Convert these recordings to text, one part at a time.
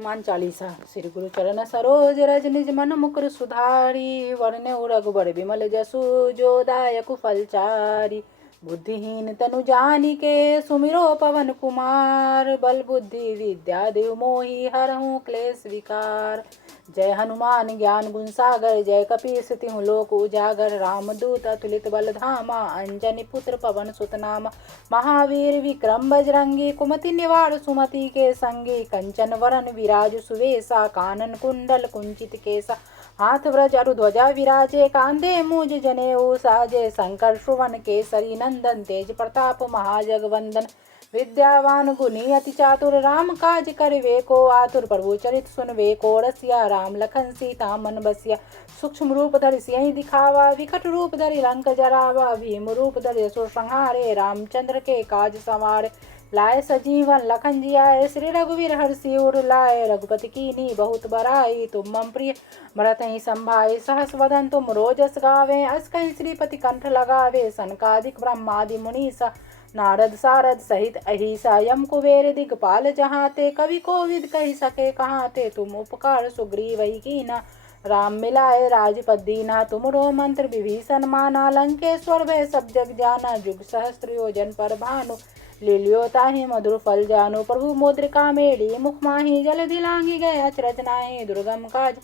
हनुमान चालीसा। श्री गुरु चरण सरोज रज निज मन मुकुर सुधारी। वरने रघुबर विमल जसु जो दायक फलचारी। बुद्धिहीन तनु जानिके सुमिरो पवन कुमार। बल बुद्धि विद्या देव मोहि हरहु क्लेश विकार। जय हनुमान ज्ञान गुण सागर जय कपीस तिहु लोक उजागर। रामदूत अतुलित बल धामा अंजनी पुत्र पवन सुत नामा। महावीर विक्रम बजरंगी कुमति निवार सुमति के संगी। कंचन वरन विराज सुवेशा कानन कुंडल कुंचित केसा। हाथ व्रज अरु ध्वजा विराजे कांधे मूज जनेऊ साजे। शंकर सुवन केसरी नंदन तेज प्रताप महाजगवंदन। विद्यावान गुणी अति चातुर राम काज करिवे को आतुर। प्रभु चरित सुनवे को रसिया राम लखन सीता मन बसिया। सूक्ष्म रूप धरि सियहि दिखावा विकट रूप धरि लंक जरावा। भीम रूप धरि असुर संहारे रामचंद्र के काज संवारे। लाए सजीवन लखन जियाए श्री रघुवीर हर्षि उर लाए। रघुपति कीन्ही बहुत बड़ाई तुम मम प्रिय भरतहि संभाई। सहस वदन तुम रोजस गावे अस कहि श्रीपति कंठ लगावे। सनकादिक ब्रह्मादि मुनीसा नारद सारद सहित अहिसा। यम कुबेर दिगपाल जहाते कवि कोविद कहि सके कहाते। तुम उपकार सुग्रीवहि कीन्हा राम मिलाए राजपद दीन्हा। तुमरो मंत्र विभीषण माना लंकेश्वर भय सब जग जाना। जुग सहस्त्र योजन पर भानु लील्यो ताहि मधुर फल जानु। प्रभु मुद्रिका मेली मुख माहि जलधि लांघि गए अचरज नाहि। दुर्गम काज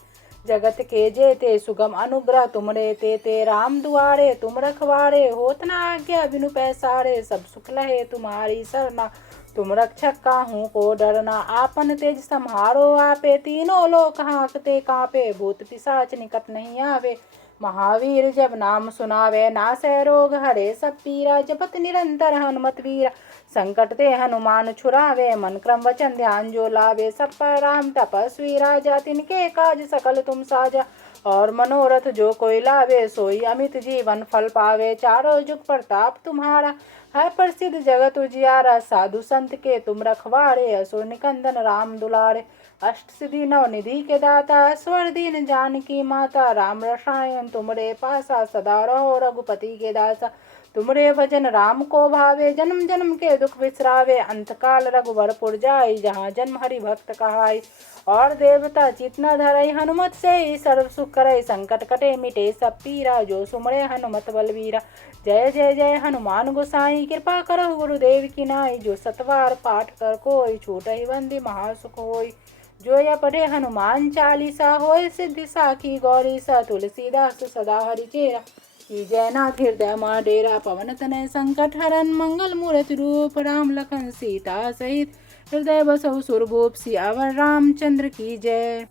जगत के जेते सुगम अनुग्रह तुमरे तेते। राम दुआरे तुम रखवारे होत न आज्ञा बिनु पैसारे। सब सुख लहे तुम्हारी सरना तुम रक्षक काहू को डरना। आपन तेज सम्हारो आपे तीनों लोक हांकते कांपे। भूत पिशाच निकट नहीं आवे महावीर जब नाम सुनावे। नासै रोग हरे सब पीरा जपत निरंतर हनुमत वीरा। संकट ते हनुमान छुड़ावे मन क्रम वचन ध्यान जो लावे। सब पर राम तपस्वी राजा तिनके काज सकल तुम साजा। और मनोरथ जो कोई लावे सोई अमित जीवन फल पावे। चारों जुग प्रताप तुम्हारा है प्रसिद्ध जगत उजियारा। साधु संत के तुम रखवारे असुर निकंदन राम दुलारे। अष्ट सिद्धि नव निधि के दाता स्वर दीन जानकी माता। राम रसायन तुमरे पासा सदा रहो रघुपति के दासा। तुमरे भजन राम को भावे जन्म जन्म के दुख बिसरावे। अंत काल रघुवरपुर जाई जहाँ जन्म हरि भक्त कहाई। और देवता चित न धरई हनुमत से सर्व सुख करई। संकट कटे मिटे सब पीरा जो सुमरे हनुमत बलवीरा। जय जय जय हनुमान गोसाई कृपा करहु गुरुदेव की नाई। जो सतवार पाठ कर कोई छूटहि बंदी महासुख होई। जो या पढ़े हनुमान चालीसा होय सिद्धि साखी गौरी सा। तुलसीदास सदा हरिचेरा जयनाथ हृदय मा डेरा। पवन तनय संकट हरन मंगल मूर्ति रूप। राम लखन सीता सहित हृदय बसहु सुरभूप। सियावर रामचंद्र की जय।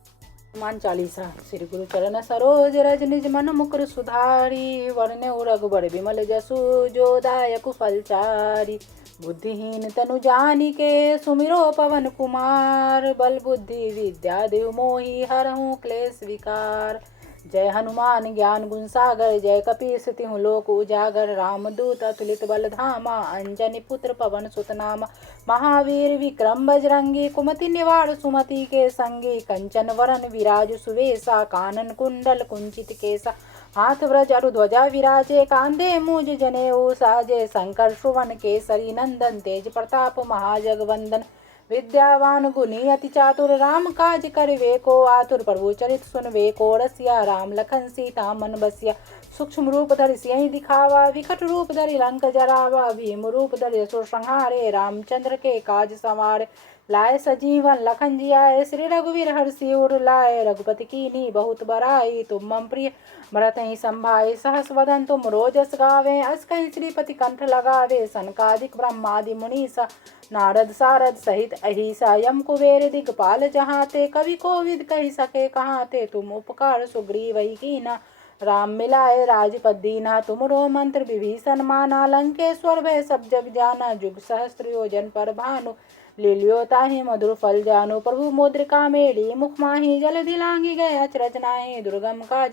हनुमान चालीसा। श्री गुरु चरण सरोज रज निज मन मुकुर सुधारी। वरने रघुबर विमल जसु जो दायक फलचारी। बुद्धिहीन तनु जानिके सुमिरो पवन कुमार। बल बुद्धि विद्या देव मोहि हरहु क्लेश विकार। जय हनुमान ज्ञान गुण सागर जय कपीस तिहु लोक उजागर। रामदूत अतुलित बल धामा अंजनी पुत्र पवन सुत नामा। महावीर विक्रम बजरंगी कुमति निवार सुमति के संगी। कंचन वरन विराज सुवेशा कानन कुंडल कुंचित केसा। हाथ व्रज अरु ध्वजा विराजे कांधे मूज जनेऊ साजे। शंकर सुवन केसरी नंदन तेज प्रताप महाजगवंदन। विद्यावान गुणी अति चातुर राम काज करिवे को आतुर। प्रभु चरित सुनवे को रसिया राम लखन सीता मन बसिया। सूक्ष्म रूप धरि सियहि दिखावा विकट रूप धरि लंक जरावा। भीम रूप धरि असुर संहारे रामचंद्र के काज संवारे। लाए सजीवन लखन जियाए श्री रघुवीर हर्षि उर लाए। रघुपति कीन्ही बहुत बड़ाई तुम मम प्रिय भरतहि संभाई। सहस वदन तुम रोजस गावे अस कहि श्रीपति कंठ लगावे। सनकादिक ब्रह्मादि मुनीसा नारद सारद सहित अहिसा। यम कुबेर दिगपाल जहाते कवि कोविद कहि सके कहाते। तुम उपकार सुग्रीवहि कीन्हा राम मिलाए राजपद दीन्हा। तुमरो मंत्र विभीषण माना लंकेश्वर भय सब जग जाना। जुग सहस्त्र योजन पर भानु लील्यो ताहि मधुर फल जानु। प्रभु मुद्रिका मेली मुख माहि जलधि लांघि गए अचरज नाहि। दुर्गम काज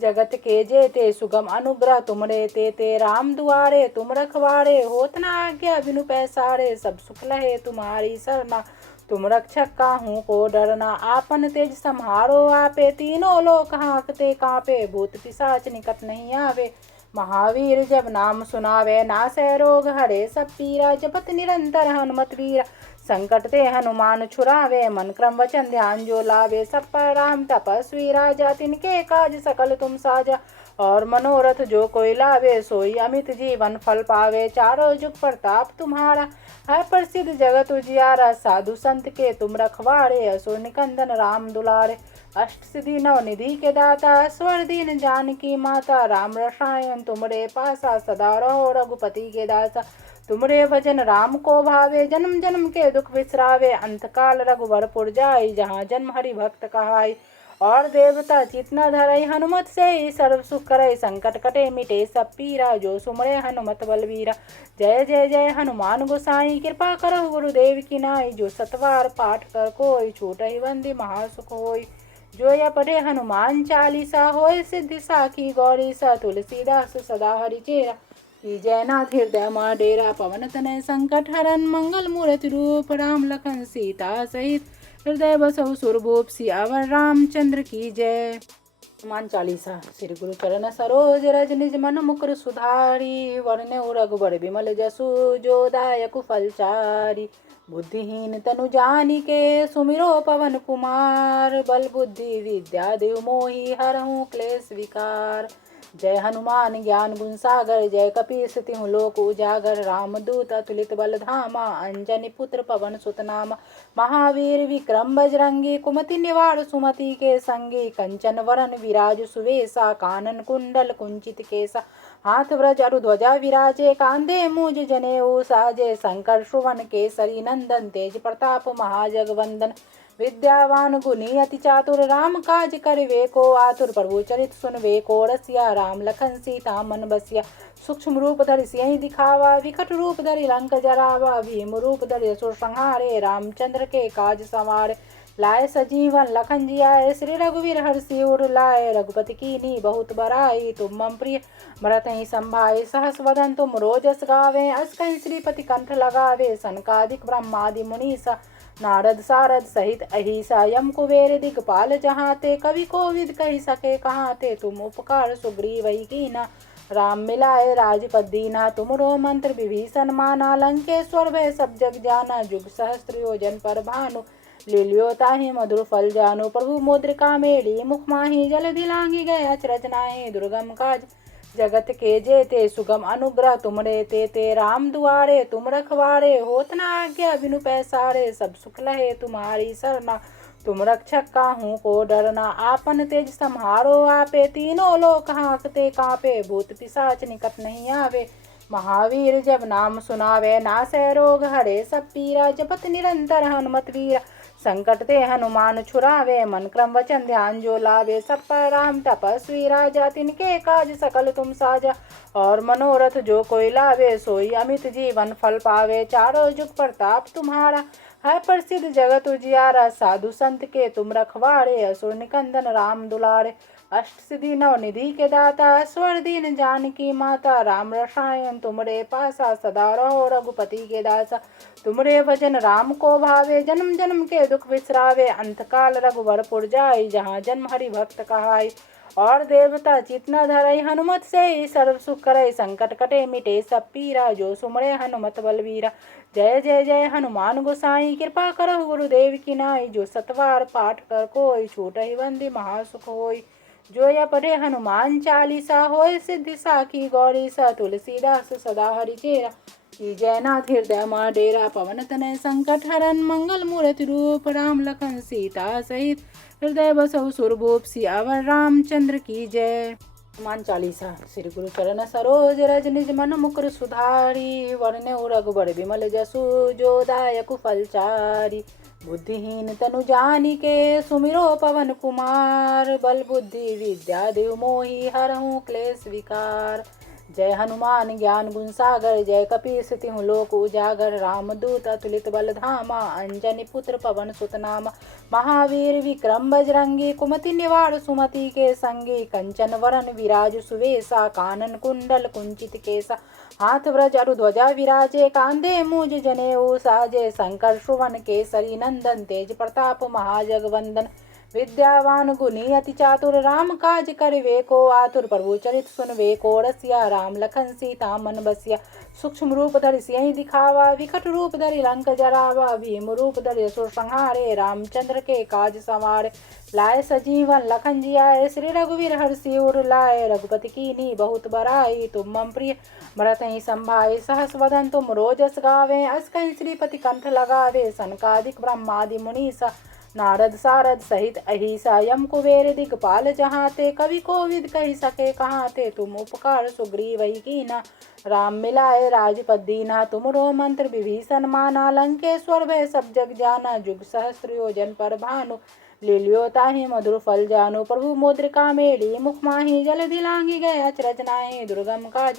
जगत के जेते सुगम अनुग्रह तुमरे तेते। राम दुआरे तुम रखवारे होत न आज्ञा बिनु पैसारे। सब सुख लहे तुम्हारी सरना तुम रक्षक काहू को डरना। आपन तेज सम्हारो आपे तीनों लोक हांकते कांपे। भूत पिशाच निकट नहीं आवे महावीर जब नाम सुनावे। नासै रोग हरे सब पीरा जपत निरंतर हनुमत वीरा। संकट ते हनुमान छुड़ावे, मन क्रम वचन ध्यान जो लावे। सब पर राम तपस्वी राजा, तिनके काज सकल तुम साजा। और मनोरथ जो कोई लावे, सोई अमित जीवन फल पावे। चारों जुग प्रताप तुम्हारा, है प्रसिद्ध जगत उजियारा। साधु संत के तुम रखवारे, असुर निकंदन राम दुलारे। अष्ट सिद्धि नव निधि के दाता, स्वर दीन जानकी माता। राम रसायन तुमरे पासा, सदा रहो रघुपति के दासा। तुमरे भजन राम को भावे, जन्म जन्म के दुख बिसरावे। अंतकाल रघुवरपुर जाई, जहाँ जन्म हरि भक्त कहाई। और देवता चित न धरई, हनुमत से ही सर्व सुख करई। संकट कटे मिटे सब पीरा, जो सुमरे हनुमत बलवीरा। जय जय जय हनुमान गोसाई, कृपा करो गुरुदेव की नाई। जो सतवार पाठ कर कोई, छूटहि बंदी महासुख होई। जो या पढ़े हनुमान चालीसा, होय सिद्धि साखी गौरी सा। तुलसीदास सदा हरिचेरा, की जयनाथ हृदय मां डेरा। पवन तनय संकट हरन, मंगल मूर्ति रूप। राम लखन सीता सहित, हृदय बसहु सुरभूप। सियावर रामचंद्र की जय। हनुमान चालीसा। श्री गुरु चरण सरोज रज, निज मन मुकुर सुधारी। वरने रघुबर बिमल जसु, जो दायक फलचारी। बुद्धिहीन तनु जानिके, सुमिरो पवन कुमार। बल बुद्धि विद्या देव मोहि, हरहु क्लेश विकार। जय हनुमान ज्ञान गुण सागर, जय कपीस तिहु लोक उजागर। रामदूत अतुलित बल धामा, अंजनी पुत्र पवन सुत नामा। महावीर विक्रम बजरंगी, कुमति निवार सुमति के संगी। कंचन वरन विराज सुवेसा, कानन कुंडल कुंचित केसा। हाथ व्रज अरु ध्वजा विराजे, कांधे मूज जनेऊ साजे। शंकर सुवन केसरी नंदन, तेज प्रताप महाजगवंदन। विद्यावान गुणी अति चातुर, राम काज करिवे को आतुर। प्रभु चरित सुनवे को रसिया, राम लखन सीता मन बसिया। सूक्ष्म रूप धरि सियहि दिखावा, विकट रूप धरि लंक जरावा। भीम रूप धरि असुर संहारे, रामचंद्र के काज संवारे। लाए सजीवन लखन जियाए, श्री रघुवीर हर्षि उर लाए। रघुपति कीन्ही बहुत बड़ाई, तुम मम प्रिय भरतहि संभाई। सहस वदन तुम रोजस गावे, अस कहि श्रीपति कंठ लगावे। सनकादिक ब्रह्मादि मुनीसा, नारद सारद सहित अहिसा। यम कुबेर दिगपाल जहाते, कवि कोविद कहि सके कहाते। तुम उपकार सुग्रीवहि कीना, राम मिलाए राजपद दीना। तुमरो मंत्र विभीषण माना, लंकेश्वर भय सब जग जाना। जुग सहस्त्र योजन पर भानु, लील्यो ताहि मधुर फल जानु। प्रभु मुद्रिका मेली मुख माहि, जलधि लांघि गए अचरज नाहि। दुर्गम काज जगत के जेते, सुगम अनुग्रह तुमरे तेते। राम दुआरे तुम रखवारे, होत न आज्ञा बिनु पैसारे। सब सुख लहे तुम्हारी सरना, तुम रक्षक काहू को डरना। आपन तेज सम्हारो आपे, तीनों लोक हांकते कांपे। भूत पिशाच निकट नहीं आवे, महावीर जब नाम सुनावे। नासै रोग हरे सब पीरा, जपत निरंतर हनुमत वीरा। संकट ते हनुमान छुड़ावे, मन क्रम वचन ध्यान जो लावे। सब पर राम तपस्वी राजा, तिनके काज सकल तुम साजा। और मनोरथ जो कोई लावे, सोई अमित जीवन फल पावे। चारों जुग प्रताप तुम्हारा, है प्रसिद्ध जगत उजियारा। साधु संत के तुम रखवारे, असुर निकंदन राम दुलारे। अष्ट सिद्धि नव निधि के दाता, स्वर दीन जानकी माता। राम रसायन तुमरे पासा, सदा रहो रघुपति के दासा। तुमरे भजन राम को भावे, जन्म जन्म के दुख बिसरावे। अंतकाल रघुवरपुर जाई, जहाँ जन्म हरि भक्त कहाई। और देवता चित न धरई, हनुमत से ही सर्व सुख करई। संकट कटे मिटे सब पीरा, जो सुमरे हनुमत बलवीरा। जय जय जय हनुमान गोसाई, कृपा करहु गुरुदेव की नाई। जो सतवार पाठ कर कोई, छूटहि बंदी महासुख होई। जो या पढ़े हनुमान चालीसा, होय सिद्धि साखी गौरी सा। तुलसीदास सदा हरिचेरा, की जयनाथ हृदय मां डेरा। पवन तनय संकट हरन, मंगल मूर्ति रूप। राम लखन सीता सहित, हृदय बसहु सुरभूप। सियावर रामचंद्र की जय। हनुमान चालीसा। श्री गुरु चरण सरोज रज, निज मन मुकुर सुधारी। वरने रघुबर बिमल जसु, जो दायक फलचारी। बुद्धिहीन तनु जानिके, सुमिरो पवन कुमार। बल बुद्धि विद्या देव मोहि, हरहु क्लेश विकार। जय हनुमान ज्ञान गुण सागर, जय कपीस तिहु लोक उजागर। रामदूत अतुलित बल धामा, अंजनी पुत्र पवन सुत नामा। महावीर विक्रम बजरंगी, कुमति निवार सुमति के संगी। कंचन वरन विराज सुवेसा, कानन कुंडल कुंचित केसा। हाथ व्रज अरु ध्वजा विराजे, कांधे मूज जनेऊ साजे। शंकर सुवन केसरी नंदन, तेज प्रताप महाजगवंदन। विद्यावान गुणी अति चातुर राम काज करिवे को आतुर। प्रभु चरित सुनवे को रसिया राम लखन सीता मन बसिया। सूक्ष्म रूप धरि सियहि दिखावा विकट रूप धरि लंक जरावा। भीम रूप धरि असुर संहारे रामचंद्र के काज संवारे। लाए सजीवन लखन जियाए श्री रघुवीर हर्षि उर लाए। रघुपति कीन्ही बहुत बड़ाई तुम मम प्रिय भरत ही संभाई। सहस वदन तुम रोजस गावे अस कहि श्रीपति कंठ लगावे। सनकादिक ब्रह्मादि मुनीसा नारद सारद सहित अहिसा। यम कुबेर दिगपाल जहाते कवि कोविद कही सके कहाते। तुम उपकार सुग्रीव ही कीना राम मिलाए राजपद दीना। तुमरो मंत्र विभीषण माना लंकेश्वर भय सब जग जाना। जुग सहस्त्र योजन पर भानु लील्यो ताहि मधुर फल जानु। प्रभु मुद्रिका मेली मुख माहि जल दिलांगी गए अचरज नाहि। दुर्गम काज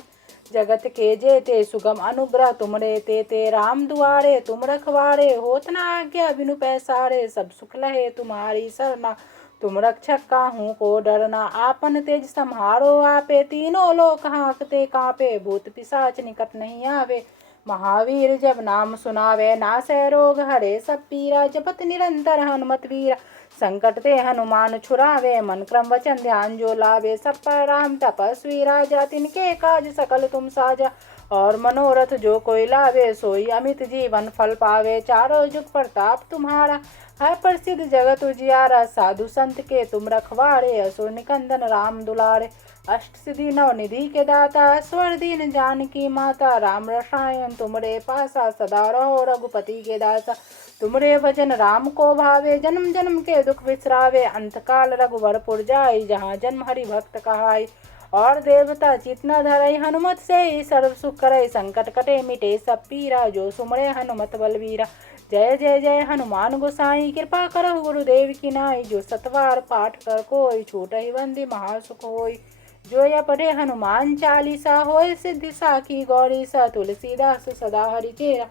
जगत के जेते सुगम अनुग्रह तुमरे ते राम दुआरे तुम रखवारे। होत न आज्ञा बिनु पैसारे सब सुख लहे तुम्हारी सरना। तुम रक्षक काहू को डरना आपन तेज सम्हारो आपे। तीनों लोक हाँकते कांपे भूत पिशाच निकट नहीं आवे। महावीर जब नाम सुनावे नासै रोग हरे सब पीरा। जपत निरंतर हनुमत वीरा संकट ते हनुमान छुड़ावे। मन क्रम वचन ध्यान जो लावे सब पर राम तपस्वी राजा। तिनके काज सकल तुम साजा और मनोरथ जो कोई लावे। सोई अमित जीवन फल पावे चारों जुग प्रताप तुम्हारा। है प्रसिद्ध जगत उजियारा साधु संत के तुम रखवारे। असुर निकंदन राम दुलारे अष्ट सिद्धि नव निधि के दाता। स्वर दीन जानकी माता राम रसायन तुमरे पासा। सदा रहो रघुपति के दासा तुमरे भजन राम को भावे। जन्म जन्म के दुख बिसरावे अंत काल रघुवरपुर जाई। जहाँ जन्म हरि भक्त कहाई और देवता चितना धरई। हनुमत से ही सर्व सुख करई संकट कटे मिटे सब पीरा। जो सुमरे हनुमत बलवीरा जय जय जय हनुमान गोसाई। कृपा करहु गुरुदेव की नाई। जो सतवार पाठ कर कोई छूटहि बंदी महासुख होई। जो या पढ़े हनुमान चालीसा होय सिद्धि साखी गौरी सा। तुलसीदास सदा हरि चेरा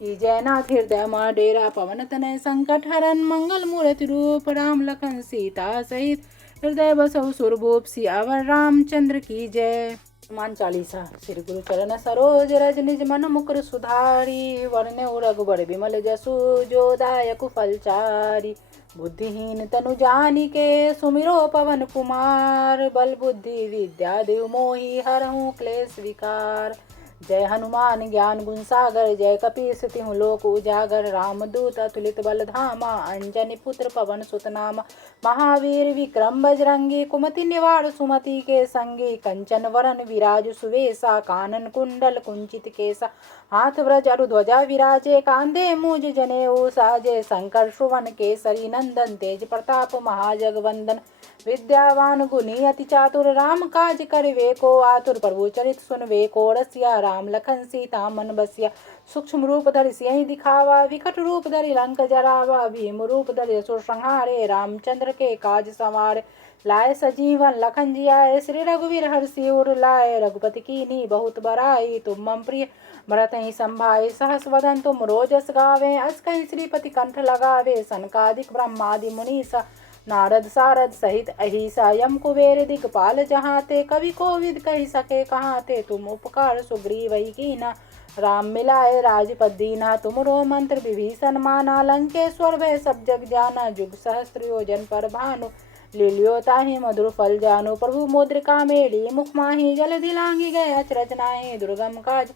की जयनाथ हृदय मां डेरा। पवन तनय संकट हरन मंगल मूर्ति रूप राम लखन सीता सहित हृदय बसहु सुरभूप। सियावर रामचंद्र की जय। हनुमान चालीसा। श्री गुरु चरण सरोज रज निज मन मुकुर सुधारी। वरने रघुबर बिमल जसु जो दायक फलचारी। बुद्धिहीन तनु जानिके सुमिरो पवन कुमार। बल बुद्धि विद्या देव मोहि हरहु क्लेश विकार। जय हनुमान ज्ञान गुण सागर जय कपीस तिहु लोक उजागर। रामदूत अतुलित बल धामा अंजनी पुत्र पवन सुत नामा। महावीर विक्रम बजरंगी कुमति निवार सुमति के संगी। कंचन वरन विराज सुवेशा कानन कुंडल कुंचित केसा। हाथ व्रज अरु ध्वजा विराजे कांधे मूज जनेऊ साजे। शंकर सुवन केसरी नंदन तेज प्रताप महाजगवंदन। विद्यावान गुणी अति चातुर राम काज करिवे को आतुर। प्रभु चरित सुनवे को रसिया राम लखन सीता मन बसिया। सूक्ष्म रूप धरि सियहि दिखावा विकट रूप धरि लंक जरावा। भीम रूप धरि असुर संहारे रामचंद्र के काज संवारे। लाए सजीवन लखन जियाए श्री रघुवीर हर्षि उर लाए। रघुपति कीन्ही बहुत बड़ाई तुम मम प्रिय भरत ही संभाई। सहस वदन तुम रोजस गावे अस कहि श्रीपति कंठ लगावे। सनकादिक ब्रह्मादि मुनीसा नारद सारद सहित अहिसा। यम कुबेर दिगपाल जहाते कवि कोविद कही सके कहाते। तुम उपकार सुग्रीव ही कीना राम मिलाए राजपद दीना। तुमरो मंत्र विभीषण माना लंकेश्वर भय सब जग जाना। जुग सहस्त्र योजन पर भानु लील्यो ताहि मधुर फल जानु। प्रभु मुद्रिका मेली मुख माहि जल दिलांगी गए अचरज नाहि। दुर्गम काज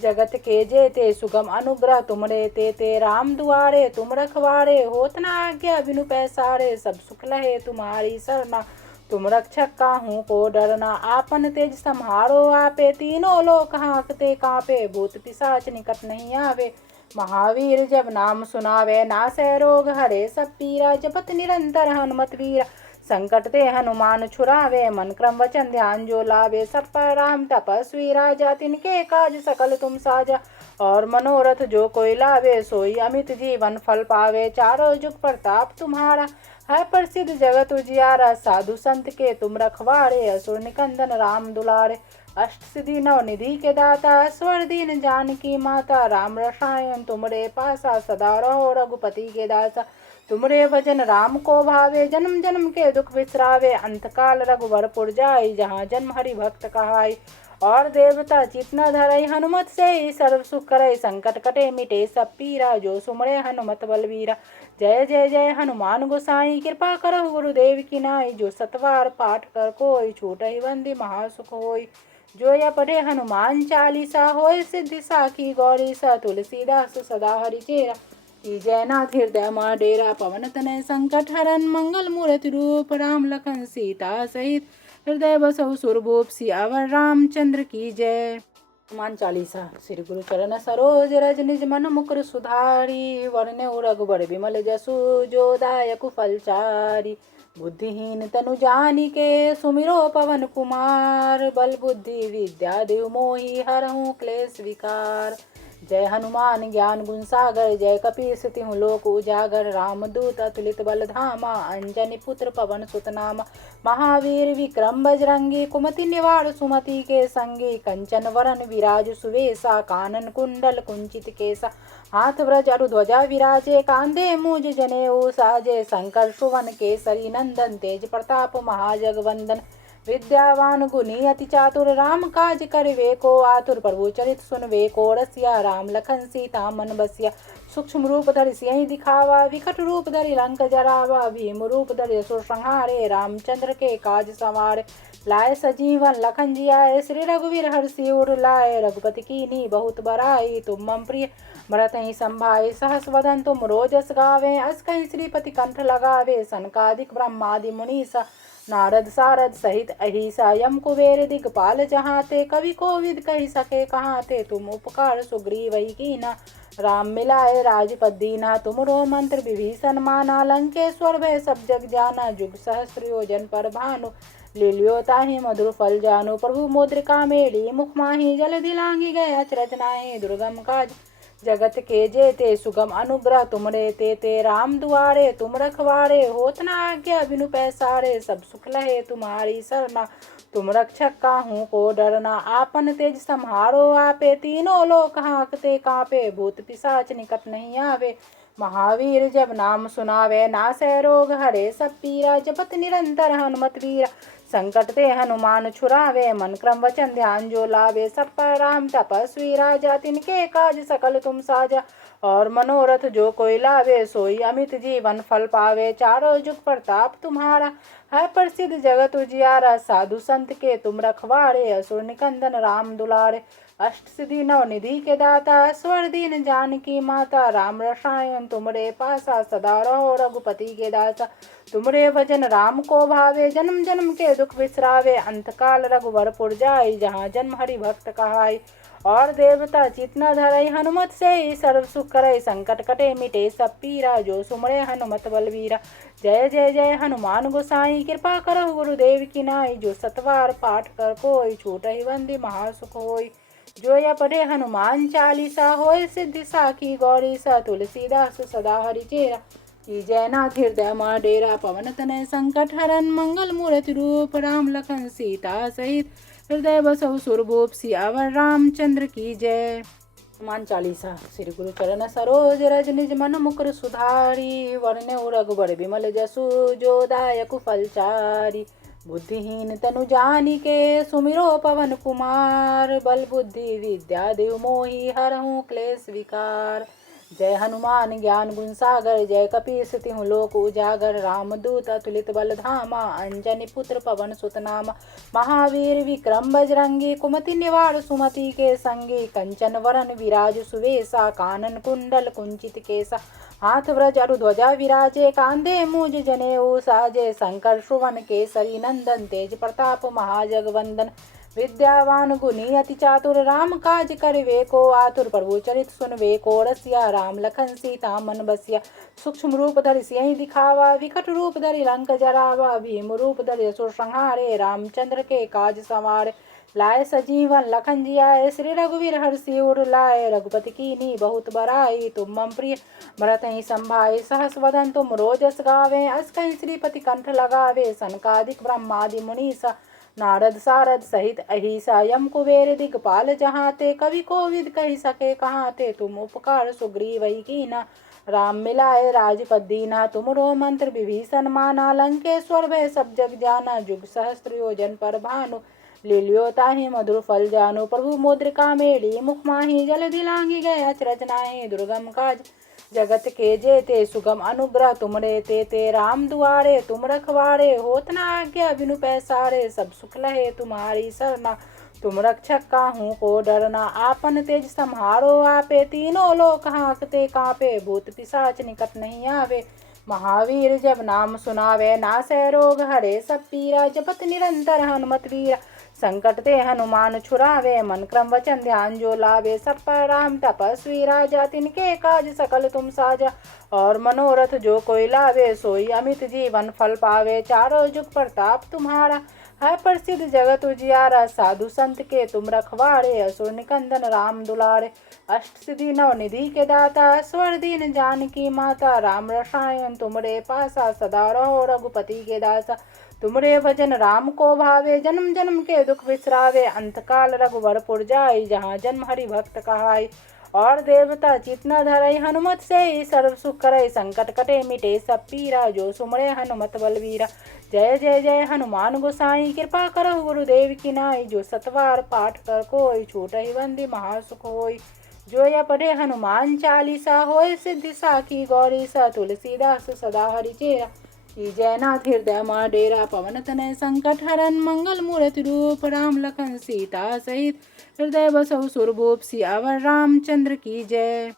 जगत के जेते सुगम अनुग्रह तुमरे ते राम दुआरे तुम रखवारे। होत न आज्ञा बिनु पैसारे सब सुख लहे तुम्हारी सरना। तुम रक्षक काहू को डरना आपन तेज सम्हारो आपे। तीनों लोक हाँकते कांपे भूत पिशाच निकट नहीं आवे। महावीर जब नाम सुनावे नासै रोग हरे सब पीरा। जपत निरंतर हनुमत वीरा संकट ते हनुमान छुड़ावे। मन क्रम वचन ध्यान जो लावे सब पर राम तपस्वी राजा। तिनके काज सकल तुम साजा और मनोरथ जो कोई लावे। सोई अमित जीवन फल पावे चारों जुग प्रताप तुम्हारा। है प्रसिद्ध जगत उजियारा साधु संत के तुम रखवारे। असुर निकंदन राम दुलारे अष्ट सिद्धि नव निधि के दाता। स्वर दीन जानकी माता राम रसायन तुमरे पासा। सदा रहो रघुपति के दासा तुमरे भजन राम को भावे। जन्म जन्म के दुख बिसरावे अंत काल रघुवरपुर जाई। जहाँ जन्म हरि भक्त कहाई और देवता चितना धरई। हनुमत से ही सर्व सुख करई संकट कटे मिटे सब पीरा। जो सुमरे हनुमत बलवीरा जय जय जय हनुमान गोसाई कृपा करहु गुरुदेव की नाई। जो सतवार पाठ कर कोई छूटहि बंदी महासुख होई। जो या पढ़े हनुमान चालीसा होय सिद्धि साखी गौरी सा। तुलसीदास सदा हरिचेरा की जयनाथ हृदय मा डेरा। पवन तनय संकट हरन मंगल मूर्ति रूप। राम लखन सीता सहित हृदय बसहु सुरभूप। सियावर रामचंद्र की जय। हनुमान चालीसा। श्री गुरु चरण सरोज रज निज मन मुकुर सुधारी। वरनउ रघुबर बिमल जसु जो दायक फलचारी। बुद्धिहीन तनु जानिके सुमिरो पवन कुमार। बल बुद्धि विद्या देव मोहि हरहु क्लेश विकार। जय हनुमान ज्ञान गुण सागर जय कपीस तिहु लोक उजागर। रामदूत अतुलित बल धामा अंजनी पुत्र पवन सुत नामा। महावीर विक्रम बजरंगी कुमति निवार सुमति के संगी। कंचन वरन विराज सुवेसा कानन कुंडल कुंचित केसा। हाथ व्रज अरु ध्वजा विराजे कांधे मूज जनेऊ साजे। शंकर सुवन केसरी नंदन तेज प्रताप महाजगवंदन। विद्यावान गुणी अति चातुर राम काज करवे को आतुर। प्रभु चरित सुनवे को रसिया राम लखन सीता मन बसिया। सूक्ष्म रूप धरि सियहि दिखावा विकट रूप धरि लंक जरावा। भीम रूप धरि असुर संहारे रामचंद्र के काज संवारे। लाए सजीवन लखन जियाए श्री रघुवीर हर्षि उर लाए। रघुपति कीन्ही बहुत बड़ाई तुम मम प्रिय भरत ही संभाई। सहस वदन तुम रोजस गावे अस कहीं श्रीपति कंठ लगावे। सनकादिक ब्रह्मादि मुनीसा नारद सारद सहित अहिसा। यम कुबेर दिगपाल जहाते कवि कोविद कही सके कहाते। तुम उपकार सुग्रीव ही कीना राम मिलाए राजपद दीना। तुमरो मंत्र विभीषण माना लंकेश्वर भय सब जग जाना। जुग सहस्त्र योजन पर भानु लील्यो ताहि मधुर फल जानु। प्रभु मुद्रिका मेली मुख माहि जल दिलांगी गए अचरज नाहि। दुर्गम काज जगत के जेते सुगम अनुग्रह तुमरे तेते। राम दुआरे तुम रखवारे होत न आज्ञा बिनु पैसारे। सब सुख लहे तुम्हारी सरना तुम रक्षक काहू को डरना। आपन तेज सम्हारो आपे तीनों लोक हाँकते कांपे। भूत पिशाच निकट नहीं आवे महावीर जब नाम सुनावे। नासै रोग हरे सब पीरा जपत निरंतर हनुमत वीरा। संकट ते हनुमान छुड़ावे मन क्रम वचन ध्यान जो लावे। सब पर राम तपस्वी राजा तिनके काज सकल तुम साजा। और मनोरथ जो कोई लावे सोई अमित जीवन फल पावे। चारों जुग प्रताप तुम्हारा है प्रसिद्ध जगत उजियारा। साधु संत के तुम रखवारे असुर निकंदन राम दुलारे। अष्ट सिद्धि नव निधि के दाता स्वर दीन जानकी माता। राम रसायन तुमरे पासा सदा रहो रघुपति के दासा। तुमरे भजन राम को भावे जन्म जन्म के दुख बिसरावे। अंतकाल रघुवरपुर जाई जहाँ जन्म हरि भक्त कहाई। और देवता चित न धरई हनुमत से ही सर्व सुख करई। संकट कटे मिटे सब पीरा जो सुमरे हनुमत बलवीरा। जय जय जय हनुमान गोसाई कृपा करहु गुरुदेव की नाई। जो सतवार पाठ कर कोई छूटहि बंदी महासुख होई। जो या पढ़े हनुमान चालीसा होय सिद्धि साखी गौरी सा। तुलसीदास सदा हरिचेरा की जयनाथ हृदय मा डेरा। पवन तनय संकट हरन मंगल मूर्ति रूप। राम लखन सीता सहित हृदय बसहु सुरभूप। सियावर रामचंद्र की जय। हनुमान चालीसा। श्री गुरु चरण सरोज रज निज मन मुकुर सुधारी। वरनउ रघुबर बिमल जसु जो दायक फलचारी। बुद्धिहीन तनु जानिके सुमिरो पवन कुमार। बल बुद्धि विद्या देव मोहि हरहु क्लेश विकार। जय हनुमान ज्ञान गुण सागर जय कपीस तिहु लोक उजागर। रामदूत अतुलित बल धामा अंजनी पुत्र पवन सुत नामा। महावीर विक्रम बजरंगी कुमति निवार सुमति के संगी। कंचन वरन विराज सुवेसा कानन कुंडल कुंचित केसा। हाथ व्रज अरु ध्वजा विराजे कांधे मूज जनेऊ साजे। शंकर सुवन केसरी नंदन तेज प्रताप महाजगवंदन। विद्यावान गुणी अति चातुर राम काज करवे को आतुर। प्रभु चरित सुनवे को रसिया राम लखन सीता मन बसिया। सूक्ष्म रूप धरि सियहि दिखावा विकट रूप धरि लंक जरावा। भीम रूप धरि असुर संहारे रामचंद्र के काज संवारे। लाए सजीवन लखन जियाए श्री रघुवीर हर्षि उर लाए। रघुपति कीन्ही बहुत बड़ाई तुम मम प्रिय भरत ही संभाई। सहस वदन तुम रोजस गावे अस कहीं श्रीपति कंठ लगावे। सनकादिक ब्रह्मादि मुनीसा नारद सारद सहित अहिसा। यम कुबेर दिगपाल जहाते कवि कोविद कही सके कहाते। तुम उपकार सुग्रीव ही कीना राम मिलाए राजपद दीना। तुमरो मंत्र विभीषण माना लंकेश्वर भय सब जग जाना। जुग सहस्त्र योजन पर भानु लील्यो ताहि मधुर फल जानु। प्रभु मुद्रिका मेली मुख माहि जल दिलांगी गए अचरज नाहि। दुर्गम काज जगत के जेते सुगम अनुग्रह तुमरे ते राम दुआरे तुम रखवारे। होत न आज्ञा बिनु पैसारे सब सुख लहे तुम्हारी सरना। तुम रक्षक काहू को डरना आपन तेज सम्हारो आपे। तीनों लोक हाँकते कांपे भूत पिशाच निकट नहीं आवे। महावीर जब नाम सुनावे नासै रोग हरे सब पीरा। जपत निरंतर हनुमत वीरा संकट ते हनुमान छुड़ावे। मन क्रम वचन ध्यान जो लावे सब पर राम तपस्वी राजा। तिनके काज सकल तुम साजा और मनोरथ जो कोई लावे। सोई अमित जीवन फल पावे चारों जुग प्रताप तुम्हारा। है प्रसिद्ध जगत उजियारा साधु संत के तुम रखवारे। असुर निकंदन राम दुलारे अष्ट सिद्धि नव निधि के दाता। स्वर दीन जानकी माता राम रसायन तुमरे पासा। सदा रहो रघुपति के दासा तुमरे भजन राम को भावे। जन्म जन्म के दुख बिसरावे अंत काल रघुवरपुर जाई। जहाँ जन्म हरि भक्त कहाई और देवता चित न धरई। हनुमत से ही सर्व सुख करई संकट कटे मिटे सब पीरा। जो सुमरे हनुमत बलवीरा जय जय जय हनुमान गोसाई। कृपा करहु गुरुदेव की नाई। जो सतवार पाठ कर कोई छूटहि बंदी महासुख होई। जो या पढ़े हनुमान चालीसा होय सिद्धि साखी गौरी सा। तुलसीदास सदा हरि चेरा की जयनाथ हृदय मा डेरा। पवन तनय संकट हरन मंगल मूर्ति रूप राम लखन सीता सहित हृदय बसहु सुरभूप। सियावर रामचंद्र की जय।